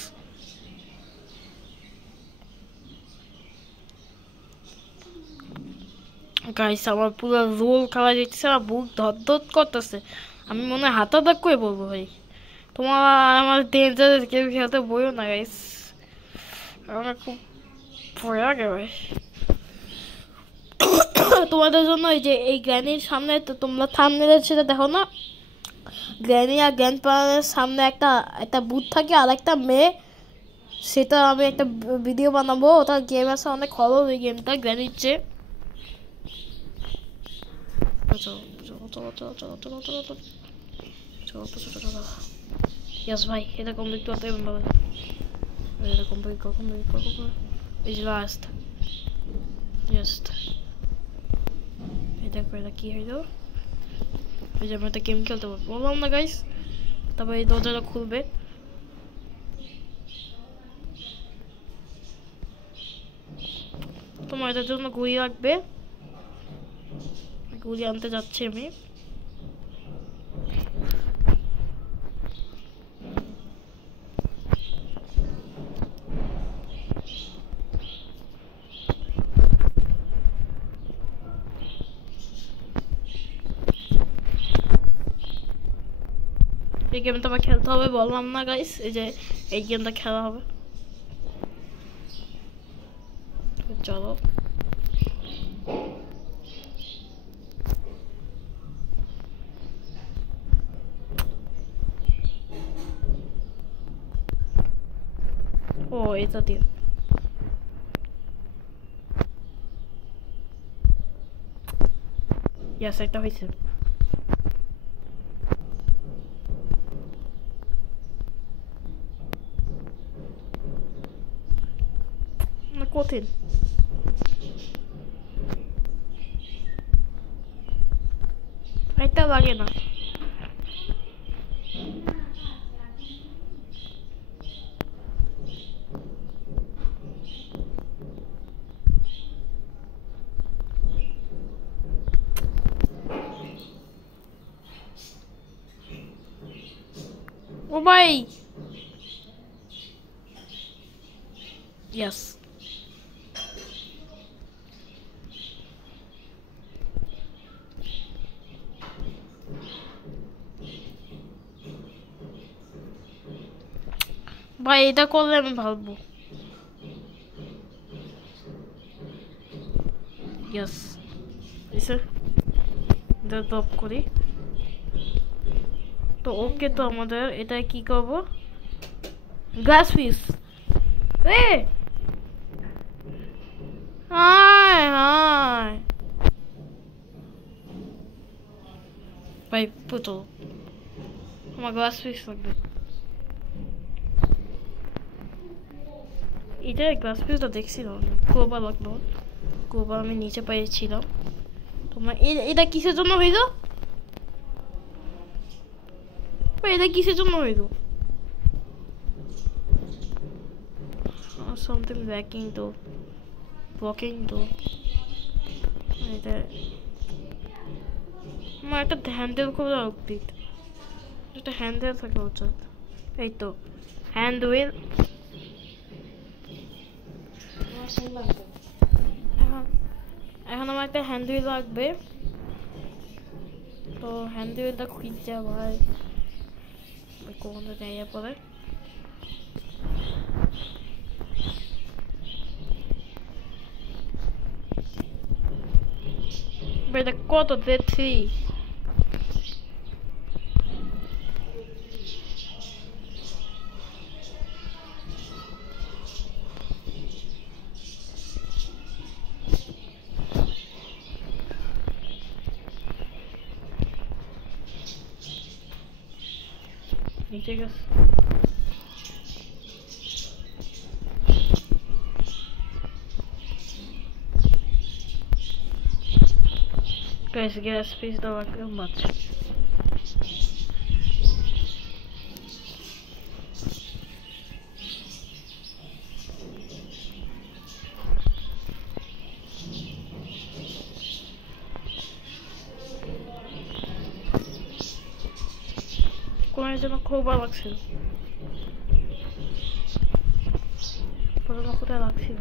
গাইস আমার পুরো রোল খাওয়া যাচ্ছে, আমার বুক ধর করতেছে, আমি মনে হয় হাত আটাক করে বলবো ভাই। তোমার আমার ডেঞ্জারাস গেম খেলতে বইও না গাইস, আমার খুব ভয় লাগে ভাই। তোমাদের জন্য এই যে এই গ্র্যানির সামনে, তো তোমরা থাম্বনেইলে সেটা দেখো না, গ্র্যানি আর গ্র্যান্ডপার সামনে একটা একটা ভূত থাকে আর একটা মেয়ে, সেটা আমি একটা ভিডিও বানাবো। ওটা গেম আছে অনেক হরর ওই গেমটা গ্র্যানির চেয়ে। চলো চলো চলো চলো চলো চলো চলো চলো চলো চলো চলো চলো। ইয়াস ভাই এটা কমপ্লিট করতে হবে বাবা, এটা কমপ্লিট কর, কমপ্লিট কর, কমপ্লিট। এই যে লাস্ট, জাস্ট এটা করে কি হইলো, এই যে আমি একটা গেম খেলতে পারবো বললাম না গাইস। তারপর এই দরজাটা খুলবে, তোমার এটার জন্য গুলি লাগবে, গুলি আনতে যাচ্ছি আমি। এই গেমটা আমার খেলতে হবে বললাম না গাইস, এই যে এই গেমটা খেলা হবে। চলো ও এটা দিয়ে ইয়াস একটা হয়েছে। কঠিন এটা লাগে না। ও ভাই ইয়াস ভাই এটা করলে আমি ভাববো। ইয়েস এসে এটা ড্রপ করি। তো ওকে, তো আমাদের এটা কি করব, গ্লাস পিস। এ হাই হাই ভাই পুতো, আমার গ্লাস পিস লাগবে। এটা গ্লাস পিসটা দেখছিলাম, কোবা লাগলো, কোবা আমি নিচে পেয়েছিলাম। তোমার এটা কিসের জন্য হইল, এটা কিসের জন্য হইল? something lacking তো, blocking তো। এটা আমার একটা হ্যান্ডেল করা উচিত, একটা হ্যান্ডেল থাকা উচিত। এই তো হ্যান্ড হুইল, এখন আমার একটা হ্যান্ড হুইল লাগবে। তো হ্যান্ড হুইলটা খুঁজছে ভাই, কোন জায়গায় পরে এটা কত দেখছি। নিচে গেছে guys, gas piece daw ako much. কোনের জন্য খুব ভালো লাগছিল প্রথমে কোথায় লাগছিল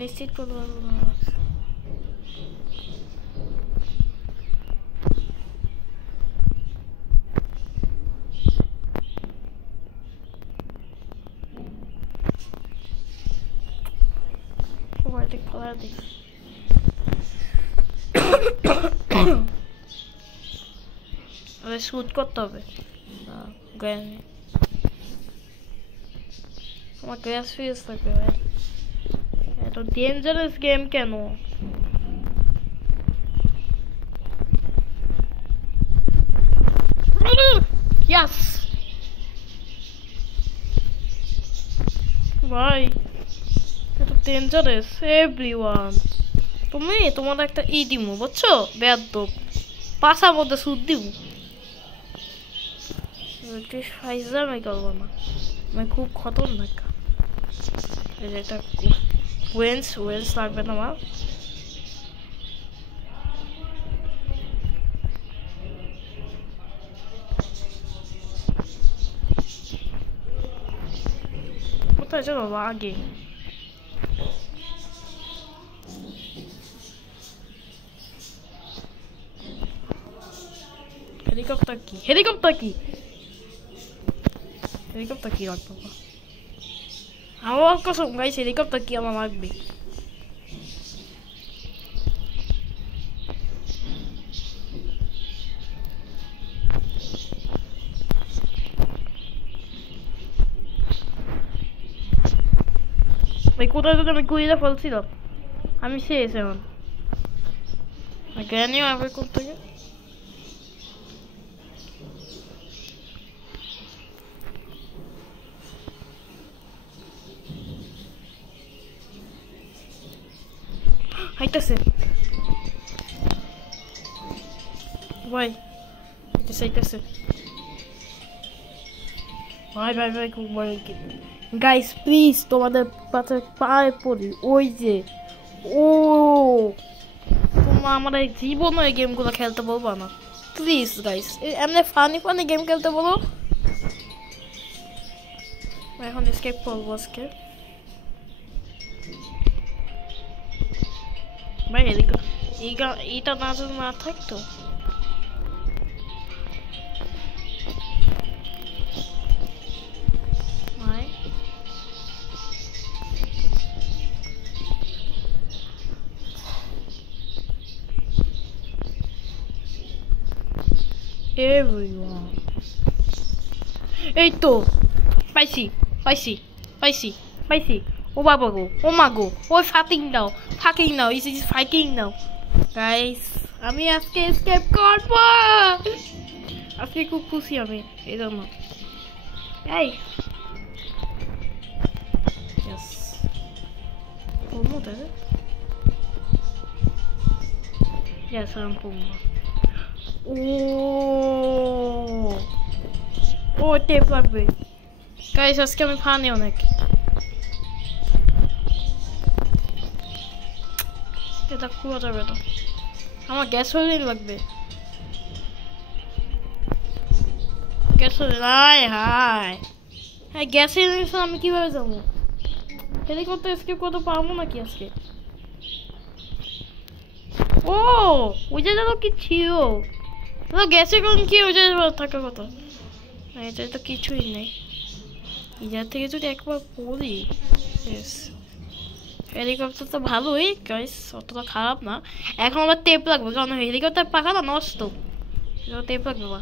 নিশ্চিত করতে পারবো না লাগছে সবাই ঠিক কালার দিই শুট করতে হবে আমার গ্যাস ফিউজ থাকবে ভাই এত ডেঞ্জারাস গেম কেন ইয়াস ভাই এত ডেঞ্জারাস এভরিওয়ান তুমি তোমার একটা ই দিমু বুঝছো বেয়াদব পাশার মধ্যে সুদ দিব ফাইজামে করবো না আমি খুব খতরনাক এই যে একটা ওয়েন্স লাগবে না আমার কোথায় চলো আগে হেলিকপ্টার কি রাখবো আমার কসম গাইস হেলিকপ্টার কি আমার লাগবে ভাই কোথায় যদি আমি গুইলে ফেলছিলাম আমি শেষ এখন জ্ঞানীয় আবার করতে গিয়ে হাইতাছে ভাই হাইতাছে ভাই খুব বড় গাইস প্লিজ তোমাদের পায়ে পড়ি ওই যে ও তোমরা আমার জীবনে এই গেমগুলো খেলতে বলবা না প্লিজ গাইস এমনি ফানি গেম খেলতে বলো এখন এসকেপ করবো আজকে ভাই এইটা না যদি না থাকতো everyone এই তো পাইছি ও বাবা গো ও মা গো ওই ফাকিং নাও ইজ ফাইটিং নাও গাইস আমি আজকে এসকেপ করব আজকে খুব খুশি আমি এই জন্য এই ইয়েস প্রমোটার ইয়েস আমি প্রমোটার ও টেপ লাগবে গাইস আজকে আমি ফানি অনেক এটা খুঁজা যাবে না আমার গ্যাসোলিন লাগবে গ্যাসোলিন হাই গ্যাসোলিন আমি কিভাবে যাবো হেলিকপ্টার স্কিপ করতে পারবো নাকি আজকে ও ওই জায়গা কি ছিল গ্যাসের কোন কি ওই জায়গায় থাকার কথা এটা তো কিছুই নেই ইয়ার থেকে যদি একবার পড়ি হেলিকপ্টার তো ভালোই গাইস অতটা খারাপ না এখন আমার টেপ লাগবে কারণ হেলিকপ্টার পাখাটা নষ্ট টেপ লাগবে বা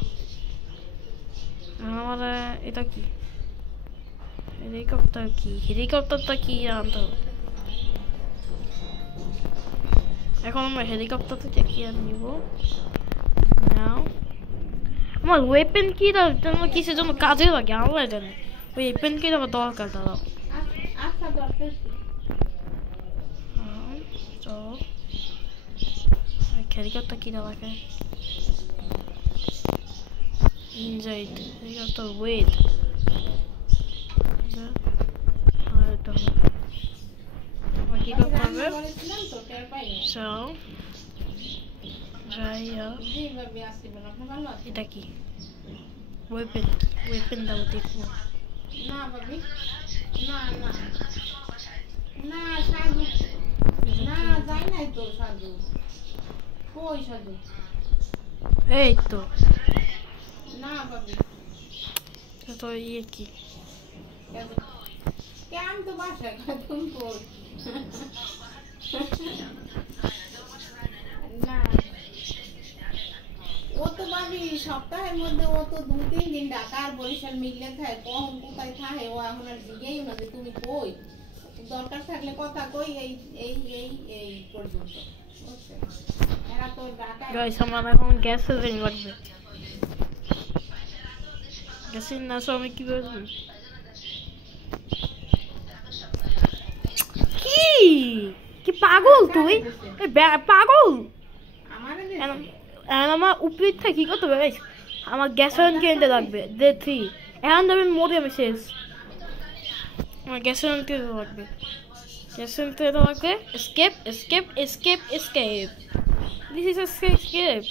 আমার এটা কি হেলিকপ্টারটা কি আনতে হবে এখন আমরা হেলিকপ্টার থেকে কি আর নিব নাও আমার ওয়েপেন কি দাও কিসের জন্য কাজে লাগে আল্লাহ জানে ওই ওয়েপেন কি আমার দরকার দাও আচ্ছা দরকার তো হেলিকপ্টার কি দাও লাগে ইনজাইড হেলিকপ্টার ওয়েট কি করতে হবে so রাইয়া জি ভাবি আসি বলো আপনি ভালো আছেন? এটা কি ওয়েপেন দাও দেখবো। না ভাবি না না না সাজু না যাই নাই তো সাজু কই সাজু এই তো না ভাবি তো ইয়ে কি কেন তো বাসায় তুমি কই না ও তো ভাবি সপ্তাহের মধ্যে ও তো 2-3 দিন ঢাকা আর বরিশাল মিললে থাকে কখন কোথায় থাকে ও এখন আর জিজ্ঞেই না যে তুমি কই দরকার থাকলে কথা কই এই এই এই এই পর্যন্ত বুঝছেন এরা তো ঢাকায় গাইস আমার এখন গ্যাস সিলিন্ডার লাগবে। গ্যাস সিলিন্ডার সব আমি কি করব? কি কি পাগল তুই? এই পাগল আমারে আমার উপরে থাকি কত গাইস আমার গ্যাস সিলিন্ডার কিনতে লাগবে ডে 3 এখন দেবেন মোটে শেষ আমার গ্যাস সিলিন্ডার লাগবে। গ্যাস সিলিন্ডার লাগবে escape this is escape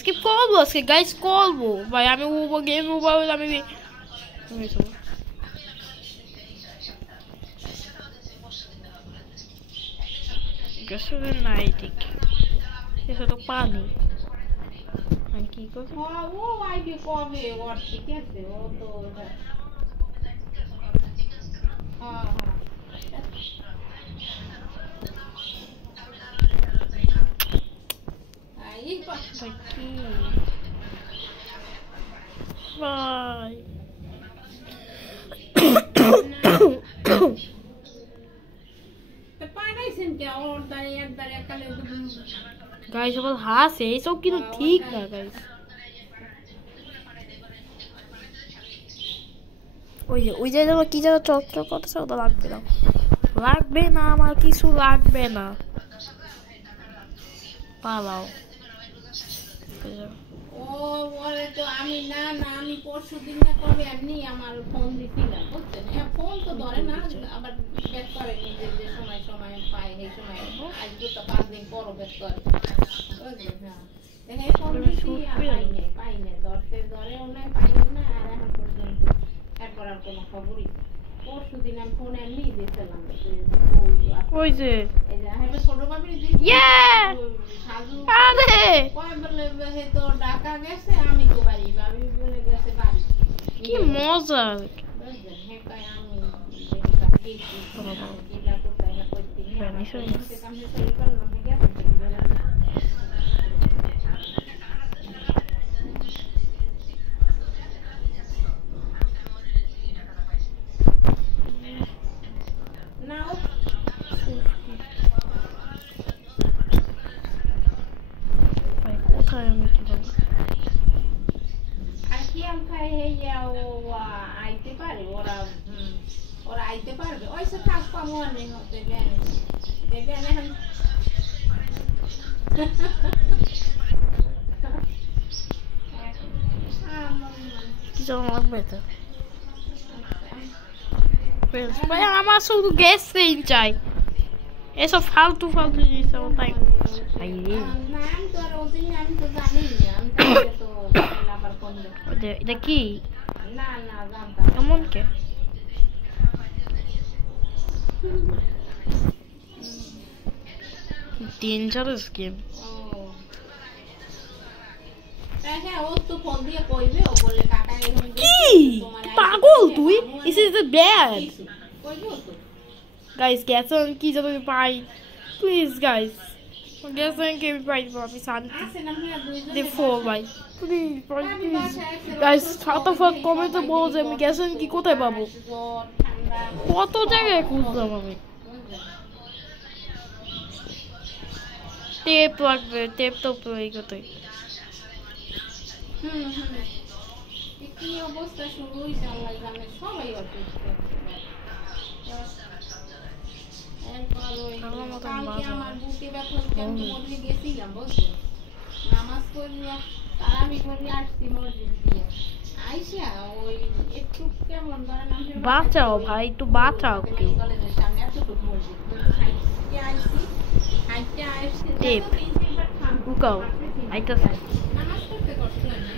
skip করবো আজকে গাইস করবো ভাই আমি গেম ওভার আমি গ্যাসের নাই ঠিক এটা তো পানি আমি কি করব? ও আইবি কবে ওর ঠিক আছে ও তো হ্যাঁ এই ভাই কি ভাই পাঠাইছেন কে ওর দাঁড়ে একবার একালে গাইস আবার হাসে এইসব কিন্তু ঠিক না গাইস। ওই যে আমার কি যেন চক্র করতেছে ওটা লাগবে না আমার কিছু লাগবে না পালাও। ও ওরে তো আমি না আমি পরশুদিন না কবে এমনি আমার ফোন দিছিলাম বুঝছেন ফোন তো ধরে না আবার ব্যাক করে নিজে যে সময় সময় পাই সেই সময় আজকে তো 5 দিন পরও ব্যাক করে বুঝছেন হ্যাঁ এই ফোন দিছি পাই না ধরে ওনাই পাই না আর এখন পর্যন্ত এরপর আর কোনো খবরই পরশুদিন আমি ফোন এমনি দিছিলাম ওই যে এই যে হ্যাঁ ছোট বাবি সাজু আরে কয় বলে হে তো ঢাকা গেছে আমি তো বাড়ি বাবি বলে গেছে বাড়ি কি মজা বুঝছেন হে কয় আমি গেছি জিলা কোথায় না করতে নিয়ে কামে চলে করলাম হে গেছে না কোথায় আমি কি বলবো আর কি আম খাই হে ও আইতে পারে ওরা আইতে পারবে ওইসব কাজ পাবো নেই হতে দেবে এখন কি যেন লাগবে তো ভাই আমার শুধু গ্যাস সিলিন্ডার চাই এসব ফালতু জিনিস আমার তাই নাম তো আর ওদিন আমি তো জানি না আমি তো আবার কোন এটা কি না জানতাম এমন কে ডেঞ্জারাস গেম হ্যাঁ ও তো ফোন দিয়ে কইবে ও বলে কাকা এরকম কি পাগল তুই দিস ইজ দ্য ব্যাড কইবে তো গাইস গ্যাস অন কি যাবে পাই প্লিজ গাইস গ্যাস অন কে পাই পাবি শান্তি আছে না আমরা দুইজন দে ফোর ভাই প্লিজ গাইস ফটাফট কমেন্টে বলো যে আমি গ্যাস অন কি কোথায় পাবো কত জায়গায় খুঁজলাম আমি টেপ লাগবে টেপ তো প্রয়োগ করতে কি অবস্থা শুরু হইছে আল্লাহ জানে সবাই অসুস্থ কালকে আমার বুকে ব্যথা আমি মধ্যে গেছিলাম বুঝছেন নামাজ পড়িয়া তারাবি করে আসছি মসজিদ দিয়ে আইসা ওই একটু কেমন ধরেন বাঁচাও ভাই একটু বাঁচাও কেউ কলেজের সামনে এতটুকু মসজিদ হাইটে আইসি টেপ লুকাও আইতাছে নামাজ পড়তে করছিলেন না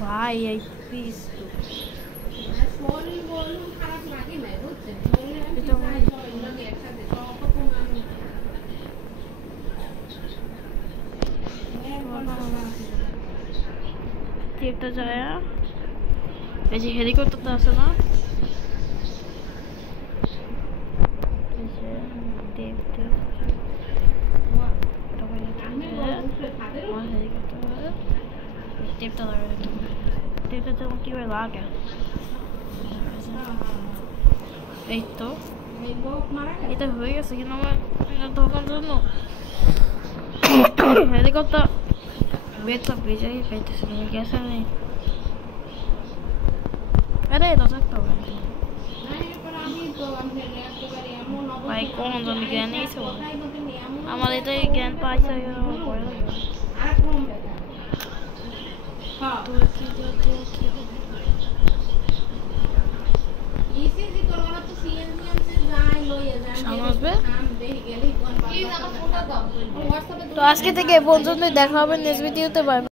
ভাই এই প্লিজ শরীর বলুন খারাপ লাগে না বুঝছেন শরীরে আমি চাই সবাই লাগে একসাথে কত মানুষ একটা যায় এই যে হেলিকপ্টারটা আছে না এই যে দেখতে টেপটা লাগাই টেপটা যেমন কীভাবে লাগে এই তো এই লোক মারা গেছে এটা হয়ে গেছে কিন্তু আমার এটা তখন জন্য হেলিকপ্টার বেতটা বেজাই পাইতেছে গেছে নেই আরে এটা থাকতে হবে ভাই কোন জন জ্ঞান নিয়েছে আমার এটাই জ্ঞান পাইছে পরে তো আজকে থেকে এই পর্যন্তই দেখা হবে নেক্সট ভিডিওতে বাই।